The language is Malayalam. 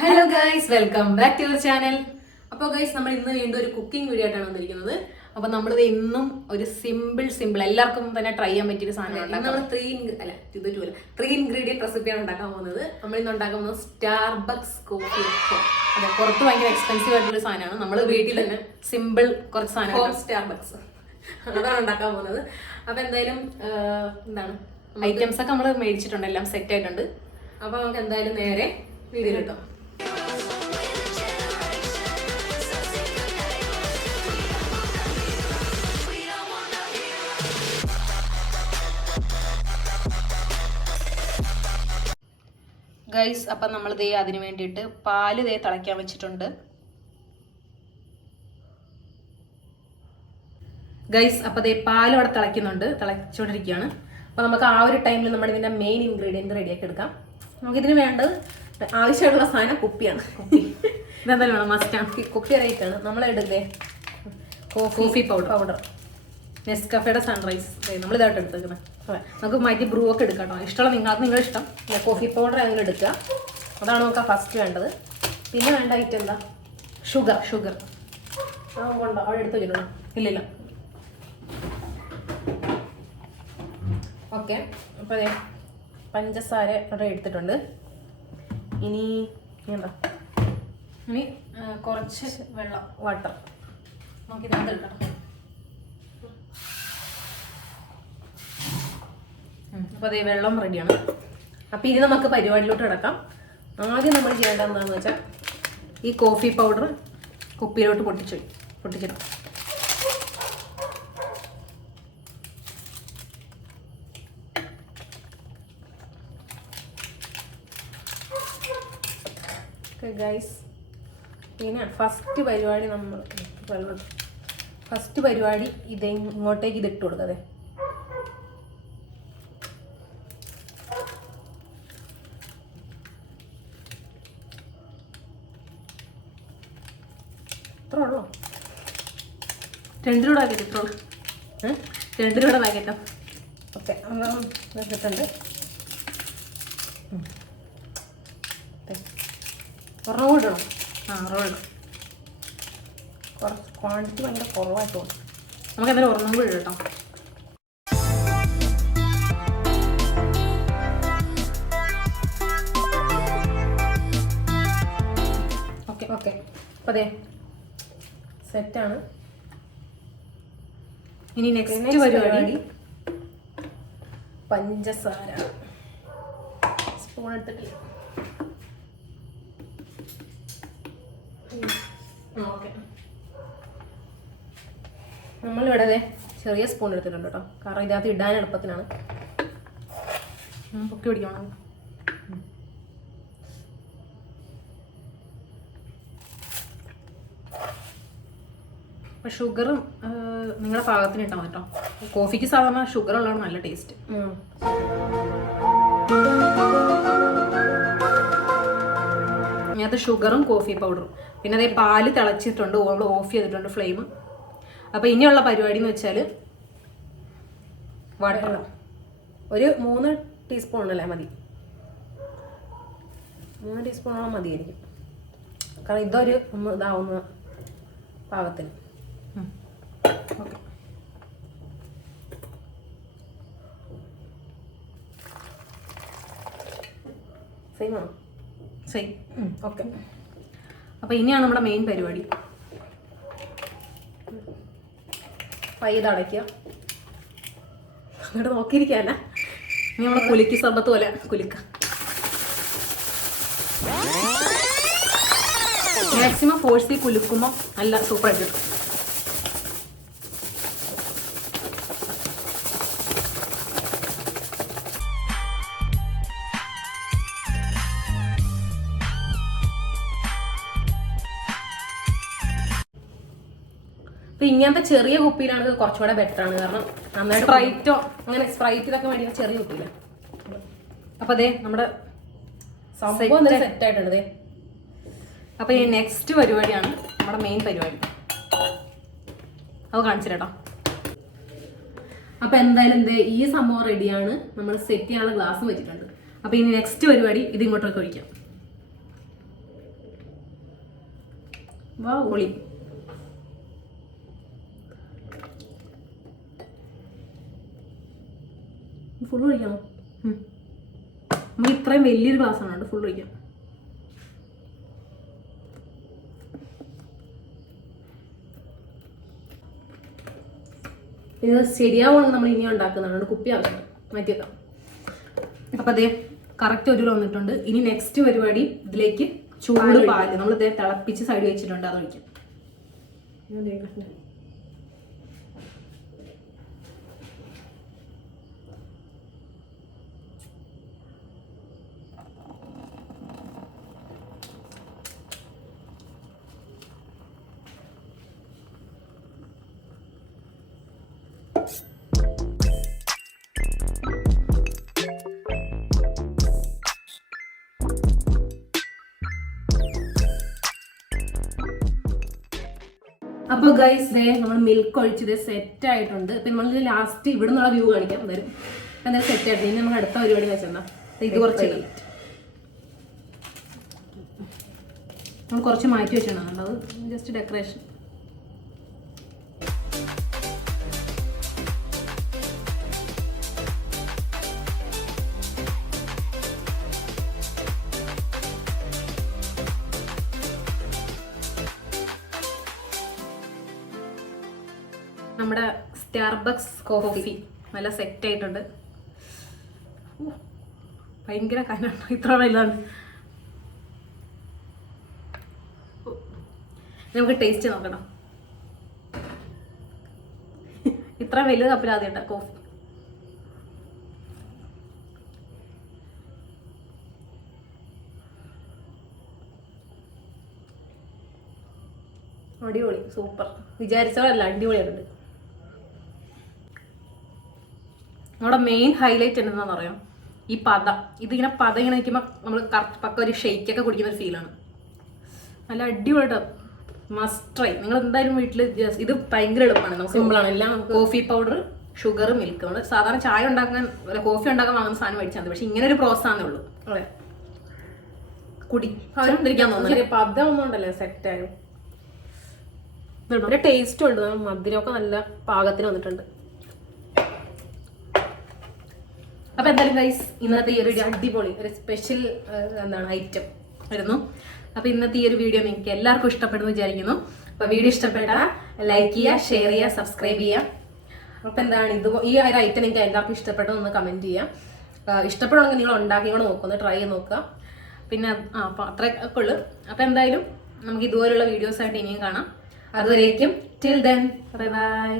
Hello guys, welcome back to your channel. അപ്പോൾ ഗൈസ്, നമ്മൾ ഇന്ന് വീണ്ടും ഒരു കുക്കിംഗ് വീഡിയോ ആയിട്ടാണ് വന്നിരിക്കുന്നത്. അപ്പോൾ നമ്മളിത് ഇന്നും ഒരു സിമ്പിൾ എല്ലാവർക്കും തന്നെ ട്രൈ ചെയ്യാൻ പറ്റിയൊരു സാധനമാണ്. നമ്മൾ ത്രീ ഇൻഗ്രീഡിയൻറ്റ് റെസിപ്പിയാണ് ഉണ്ടാക്കാൻ പോകുന്നത്. നമ്മൾ ഇന്ന് ഉണ്ടാക്കാൻ പോകുന്നത് സ്റ്റാർബക്സ് കോഫി. അതെ, പുറത്ത് ഭയങ്കര എക്സ്പെൻസീവ് ആയിട്ടുള്ള സാധനമാണ്. നമ്മൾ വീട്ടിൽ തന്നെ സിമ്പിൾ കുറച്ച് സാധനങ്ങൾ സ്റ്റാർബക്സ് അതാണ് ഉണ്ടാക്കാൻ പോകുന്നത്. അപ്പോൾ എന്തായാലും എന്താണ് ഐറ്റംസ് ഒക്കെ നമ്മൾ മേടിച്ചിട്ടുണ്ട്, എല്ലാം സെറ്റ് ആയിട്ടുണ്ട്. അപ്പോൾ നമുക്ക് എന്തായാലും നേരെ വീഡിയോ കിട്ടും. ഗൈസ്, അപ്പം നമ്മൾ ദേ അതിന് വേണ്ടിയിട്ട് പാല് ദേ തിളയ്ക്കാൻ വെച്ചിട്ടുണ്ട്. ഗൈസ്, അപ്പോൾ ദേ പാൽ അവിടെ തിളച്ചുകൊണ്ടിരിക്കുകയാണ്. അപ്പോൾ നമുക്ക് ആ ഒരു ടൈമിൽ നമ്മൾ ഇതിൻ്റെ മെയിൻ ഇൻഗ്രീഡിയൻറ്റ് റെഡിയാക്കി എടുക്കാം. നമുക്കിതിന് വേണ്ടത് ആവശ്യമായിട്ടുള്ള സാധനം കുപ്പിയാണ്. കുപ്പി ഇതെന്തായാലും വേണം, മസ്റ്റാണ്. കുപ്പി റേറ്റാണ് നമ്മൾ എടുത്തേ. കോഫി പൗഡർ നെസ്കഫയുടെ സൺറൈസ് നമ്മൾ ഇതായിട്ട് എടുത്തേക്കുന്നത്. നമുക്ക് മാറ്റി ബ്രൂ ഒക്കെ എടുക്കാം കേട്ടോ. ഇഷ്ടമുള്ള നിങ്ങളുടെ ഇഷ്ടം. കോഫി പൗഡർ അങ്ങനെ എടുക്കുക, അതാണ് നമുക്ക് ഫസ്റ്റ് വേണ്ടത്. പിന്നെ വേണ്ട ഐറ്റം എന്താ? ഷുഗർ കൊണ്ടോ അവിടെ എടുത്ത് വെച്ചിട്ടുണ്ടോ? ഇല്ലില്ല. ഓക്കെ, അപ്പോൾ അതെ പഞ്ചസാര ഇവിടെ എടുത്തിട്ടുണ്ട്. ഇനി കുറച്ച് വാട്ടർ നമുക്കിതിനകത്ത് എടുക്കണം. അപ്പോൾ അതേ വെള്ളം റെഡിയാണ്. അപ്പോൾ ഇനി നമുക്ക് പരിപാടിയിലോട്ട് കിടക്കാം. ആദ്യം നമ്മൾ ചെയ്യേണ്ടത് എന്താണെന്ന് വെച്ചാൽ ഈ കോഫി പൗഡർ കുപ്പിയിലോട്ട് പൊട്ടിച്ചിടാം. ഓക്കെ ഗൈസ്, പിന്നെ ഫസ്റ്റ് പരിപാടി ഇങ്ങോട്ടേക്ക് ഇതിട്ട് കൊടുക്കാതെ. ഇത്ര ഉള്ളോ? 2 രൂപ പാക്കറ്റ്. ഇത്ര ഉള്ളു. 2 രൂപ പാക്കറ്റോ? ഓക്കെ, വെച്ചിട്ടുണ്ട്. ഉറവ് ഇടണം. ഉറവ് ഇടണം. കുറച്ച് ക്വാണ്ടിറ്റി ഭയങ്കര കുറവായിട്ട് തോന്നും. നമുക്ക് എന്തായാലും ഉറന്നും കൂടി ഇടട്ടോ. ഓക്കെ അപ്പോൾ അതെ സെറ്റാണ്. ഇനി നെക്സ്റ്റ് പരിപാടി പഞ്ചസാര. സ്പൂൺ എടുത്തിട്ടില്ല. ഓക്കെ, നമ്മളിവിടെ അതെ ചെറിയ സ്പൂൺ എടുത്തിട്ടുണ്ട് കേട്ടോ, കാരണം ഇതിനകത്ത് ഇടാൻ എളുപ്പത്തിനാണ്. പൊക്കി പിടിക്കണം. അപ്പോൾ ഷുഗറും നിങ്ങളുടെ പാകത്തിന് ഇട്ടാൽ മതി കേട്ടോ. കോഫിക്ക് സാധാരണ ഷുഗർ ഉള്ളതാണ് നല്ല ടേസ്റ്റ്. അതിനകത്ത് ഷുഗറും കോഫി പൗഡറും പിന്നെ അതേ പാല് തിളച്ചിട്ടുണ്ട്, നമ്മൾ ഓഫ് ചെയ്തിട്ടുണ്ട് ഫ്ലെയിം. അപ്പോൾ ഇനിയുള്ള പരിപാടി എന്ന് വെച്ചാൽ വാട്ടർ ഒരു 3 ടീസ്പൂണല്ലേ മതി. 3 ടീസ്പൂണോളം മതിയായിരിക്കും, കാരണം ഇതൊരു ഇതാവുന്ന പാകത്തിന്. ഓക്കെ, സെയിം ആണോ? സെയിം. ഓക്കെ, അപ്പോൾ ഇനിയാണ് നമ്മുടെ മെയിൻ പരിപാടി. ഇത് അടയ്ക്കുക. അങ്ങോട്ട് നോക്കിയിരിക്കാനല്ല, ഇനി നമ്മളെ കുലുക്കി സർബത്ത് പോലെ കുലുക്കുക. മാക്സിമം ഫോഴ്സിൽ കുലുക്കുമ്പോൾ നല്ല സൂപ്പറായിട്ട് കിട്ടും. അപ്പോൾ ഇങ്ങനത്തെ ചെറിയ കുപ്പിയിലാണ് കുറച്ചുകൂടെ ബെറ്ററാണ്, കാരണം നന്നായിട്ട് സ്പ്രൈറ്റോ അങ്ങനെ സ്പ്രൈറ്റിലൊക്കെ മേടിക്കുന്ന ചെറിയ കുപ്പിയിലാണ്. അപ്പോൾ അതെ നമ്മുടെ സംഭവം സെറ്റ് ആയിട്ടുണ്ട്. അതെ, അപ്പോൾ ഈ നെക്സ്റ്റ് പരിപാടിയാണ് നമ്മുടെ മെയിൻ പരിപാടി. അത് കാണിച്ചു കേട്ടോ. അപ്പോൾ എന്തായാലും ഈ സംഭവം റെഡിയാണ്. നമ്മൾ സെറ്റ് ചെയ്യാനുള്ള ഗ്ലാസ് വെച്ചിട്ടുണ്ട്. അപ്പോൾ ഇനി നെക്സ്റ്റ് പരിപാടി ഇത് ഇങ്ങോട്ടൊക്കെ ഒഴിക്കാം. പൊളി. ഫുൾ ഒഴിക്കണം. നമുക്ക് ഇത്രയും വലിയൊരു ഗ്ലാസ് ആണ് ഫുൾ ഒഴിക്കാം. ഇത് ശരിയാവുകയാണെങ്കിൽ നമ്മൾ ഇനിയും ഉണ്ടാക്കുന്നതാണ്. കുപ്പി ആവശ്യം മാറ്റി വെക്കാം. അപ്പം അതേ കറക്റ്റ് 1 കിലോ വന്നിട്ടുണ്ട്. ഇനി നെക്സ്റ്റ് പരിപാടി ഇതിലേക്ക് ചൂട് പാല് നമ്മൾ ഇതേ തിളപ്പിച്ച് സൈഡ് വെച്ചിട്ടുണ്ട്, അത് ഒഴിക്കാം. അപ്പോൾ ഗൈസ് ദേ നമ്മൾ മിൽക്ക് ഒഴിച്ചത് സെറ്റ് ആയിട്ടുണ്ട്. ഇപ്പം നമ്മൾ ലാസ്റ്റ് ഇവിടെ നിന്നുള്ള വ്യൂ കാണിക്കാം. എന്തായാലും എന്തായാലും സെറ്റ് ആയിട്ട് ഇനി നമ്മൾ അടുത്ത പരിപാടി വെച്ചെന്നാ ഇത് കുറച്ച് നമ്മൾ കുറച്ച് മാറ്റി വെച്ചിട്ടുണ്ടോ, അത് ജസ്റ്റ് ഡെക്കറേഷൻ. നമ്മുടെ സ്റ്റാർബക്സ് കോഫി നല്ല സെറ്റ് ആയിട്ടുണ്ട്. ഭയങ്കര കനാണ്, ഇത്ര വലുതാണ്. നമുക്ക് ടേസ്റ്റ് നോക്കണം. ഇത്ര വലിയ കപ്പിലാദ്യം കോഫി. അടിപൊളി, സൂപ്പർ. വിചാരിച്ചതല്ല, അടിപൊളിയായിട്ടുണ്ട്. നമ്മുടെ മെയിൻ ഹൈലൈറ്റ് എന്താണെന്ന് പറയാം, ഈ ഇതിങ്ങനെ ഇങ്ങനെ നിൽക്കുമ്പോൾ നമ്മൾ കറക്റ്റ് പക്ക ഒരു ഷെയ്ക്കൊക്കെ കുടിക്കുന്ന ഒരു ഫീലാണ്. നല്ല അടിപൊളിയായിട്ട് മസ്റ്റ് ട്രൈ. നിങ്ങൾ എന്തായാലും വീട്ടിൽ ഇത് ഭയങ്കര എളുപ്പമാണ്, നമുക്ക് സിമ്പിളാണ്. എല്ലാം കോഫി പൗഡർ, ഷുഗർ, മിൽക്ക്. നമ്മൾ സാധാരണ ചായ ഉണ്ടാക്കാൻ കോഫി ഉണ്ടാക്കാൻ വാങ്ങുന്ന സാധനം മേടിച്ചാൽ മതി. പക്ഷെ ഇങ്ങനെ ഒരു പ്രോസസ് ആണേ ഉള്ളൂ. അതെ, കുടിക്കാൻ തോന്നുന്നു. പത ഒന്നും ഉണ്ടല്ലോ, സെറ്റായും നല്ല ടേസ്റ്റും ഉണ്ട്. മധുരമൊക്കെ നല്ല പാകത്തിന് വന്നിട്ടുണ്ട്. അപ്പൊ എന്തായാലും ഗൈസ് ഇന്നത്തെ ഈ ഒരു അടിപൊളി ഒരു സ്പെഷ്യൽ ഐറ്റം ആയിരുന്നു. അപ്പൊ ഇന്നത്തെ ഈ ഒരു വീഡിയോ നിങ്ങൾക്ക് എല്ലാവർക്കും ഇഷ്ടപ്പെടുന്നു വിചാരിക്കുന്നു. അപ്പൊ വീഡിയോ ഇഷ്ടപ്പെട്ടാൽ ലൈക്ക് ചെയ്യുക, ഷെയർ ചെയ്യുക, സബ്സ്ക്രൈബ് ചെയ്യുക. അപ്പൊ ഈ ഒരു ഐറ്റം നിങ്ങൾക്ക് എല്ലാവർക്കും ഇഷ്ടപ്പെട്ടു ഒന്ന് കമന്റ് ചെയ്യാം. ഇഷ്ടപ്പെടുകയാണെങ്കിൽ നിങ്ങൾ ഉണ്ടാക്കി കൂടെ നോക്കുക, ട്രൈ ചെയ്ത് നോക്കുക. പിന്നെ അപ്പൊ അത്രയൊക്കെ ഉള്ളു. അപ്പൊ എന്തായാലും നമുക്ക് ഇതുപോലുള്ള വീഡിയോസ് ആയിട്ട് ഇനിയും കാണാം. അതുവരേക്കും ടിൽ ദെൻ ബൈ ബൈ.